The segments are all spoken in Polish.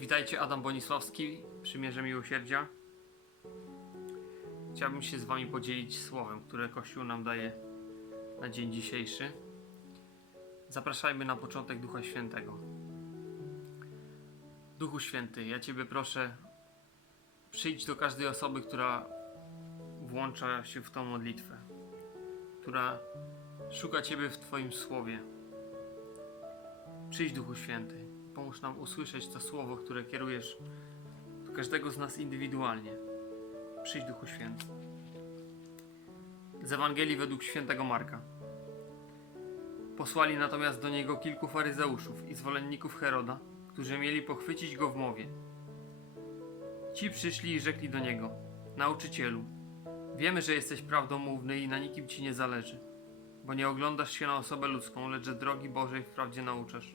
Witajcie, Adam Bonisławski, Przymierze Miłosierdzia. Chciałbym się z Wami podzielić słowem, które Kościół nam daje na dzień dzisiejszy. Zapraszajmy na początek Ducha Świętego. Duchu Święty, ja Ciebie proszę, przyjdź do każdej osoby, która włącza się w tą modlitwę, która szuka Ciebie w Twoim słowie. Przyjdź, Duchu Święty, pomóż nam usłyszeć to słowo, które kierujesz do każdego z nas indywidualnie. Przyjdź, Duchu Święty. Z Ewangelii według świętego Marka. Posłali natomiast do niego kilku faryzeuszów i zwolenników Heroda, którzy mieli pochwycić go w mowie. Ci przyszli i rzekli do niego: Nauczycielu, wiemy, że jesteś prawdomówny i na nikim ci nie zależy, bo nie oglądasz się na osobę ludzką, lecz że drogi Bożej wprawdzie nauczasz.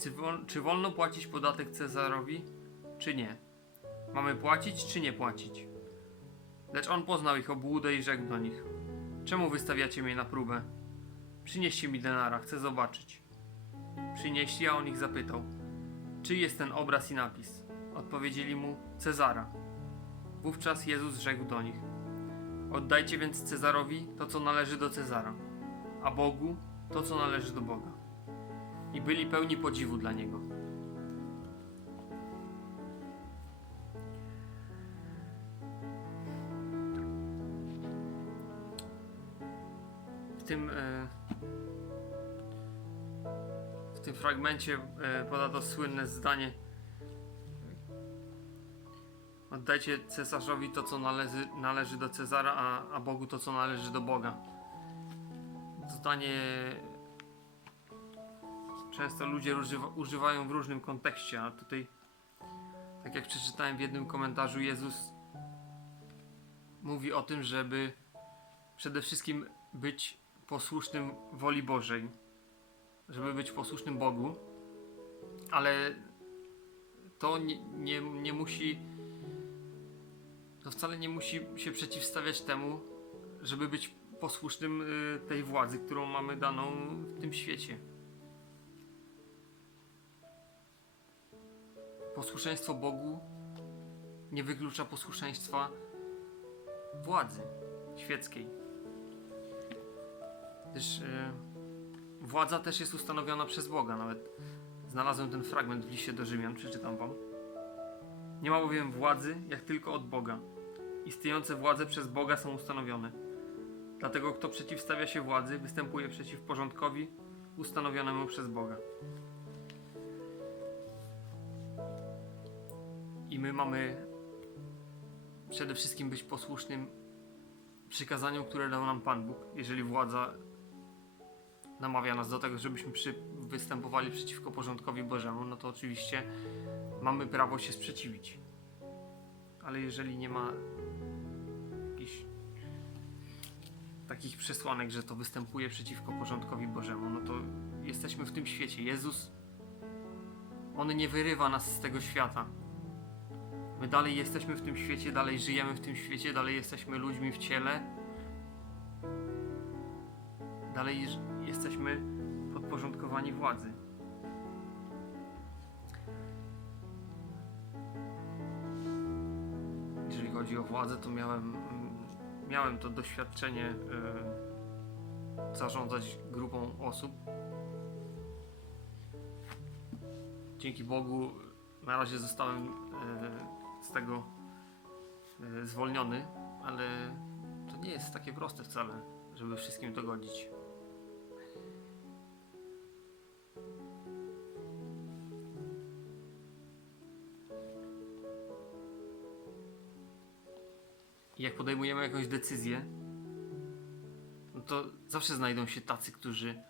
Czy, wol, czy wolno płacić podatek Cezarowi, czy nie? Mamy płacić, czy nie płacić? Lecz on poznał ich obłudę i rzekł do nich: Czemu wystawiacie mnie na próbę? Przynieście mi denara, chcę zobaczyć. Przynieśli, a on ich zapytał: Czy jest ten obraz i napis? Odpowiedzieli mu: Cezara. Wówczas Jezus rzekł do nich: Oddajcie więc Cezarowi to, co należy do Cezara, a Bogu to, co należy do Boga. I byli pełni podziwu dla niego. W tym, e, w tym fragmencie e, podano słynne zdanie Oddajcie cesarzowi to, co należy, należy do Cezara, a, a Bogu to, co należy do Boga. To Zdanie często ludzie używa, używają w różnym kontekście, a tutaj, tak jak przeczytałem w jednym komentarzu, Jezus mówi o tym, żeby przede wszystkim być posłusznym woli Bożej, żeby być posłusznym Bogu, ale to nie, nie, nie musi, to wcale nie musi się przeciwstawiać temu, żeby być posłusznym y, tej władzy, którą mamy daną w tym świecie. Posłuszeństwo Bogu nie wyklucza posłuszeństwa władzy świeckiej. Gdyż y, władza też jest ustanowiona przez Boga. Nawet znalazłem ten fragment w liście do Rzymian, przeczytam wam. Nie ma bowiem władzy, jak tylko od Boga. Istniejące władze przez Boga są ustanowione. Dlatego kto przeciwstawia się władzy, występuje przeciw porządkowi ustanowionemu przez Boga. I my mamy przede wszystkim być posłusznym przykazaniom, które dał nam Pan Bóg. Jeżeli władza namawia nas do tego, żebyśmy przy, występowali przeciwko porządkowi Bożemu, no to oczywiście mamy prawo się sprzeciwić. Ale jeżeli nie ma jakichś takich przesłanek, że to występuje przeciwko porządkowi Bożemu, no to jesteśmy w tym świecie. Jezus, On nie wyrywa nas z tego świata. My dalej jesteśmy w tym świecie, dalej żyjemy w tym świecie, dalej jesteśmy ludźmi w ciele. Dalej jesteśmy podporządkowani władzy. Jeżeli chodzi o władzę, to miałem, miałem to doświadczenie e, zarządzać grupą osób. Dzięki Bogu na razie zostałem e, z tego e, zwolniony, ale to nie jest takie proste wcale, żeby wszystkim to godzić. I jak podejmujemy jakąś decyzję, no to zawsze znajdą się tacy, którzy,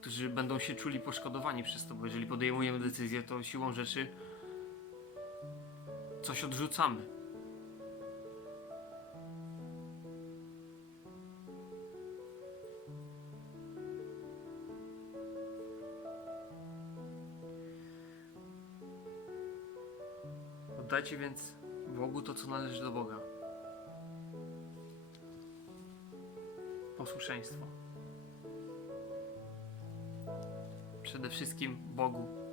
którzy będą się czuli poszkodowani przez to, bo jeżeli podejmujemy decyzję, to siłą rzeczy coś odrzucamy. Oddajcie więc Bogu to, co należy do Boga. Posłuszeństwo. Przede wszystkim Bogu.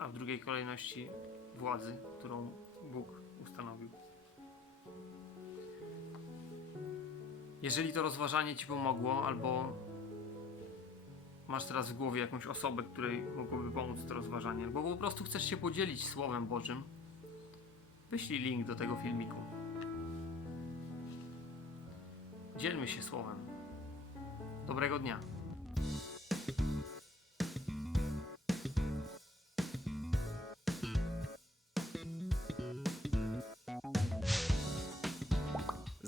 A w drugiej kolejności władzy, którą Bóg ustanowił. Jeżeli to rozważanie Ci pomogło, albo masz teraz w głowie jakąś osobę, której mogłoby pomóc to rozważanie, albo po prostu chcesz się podzielić Słowem Bożym, wyślij link do tego filmiku. Dzielmy się Słowem. Dobrego dnia.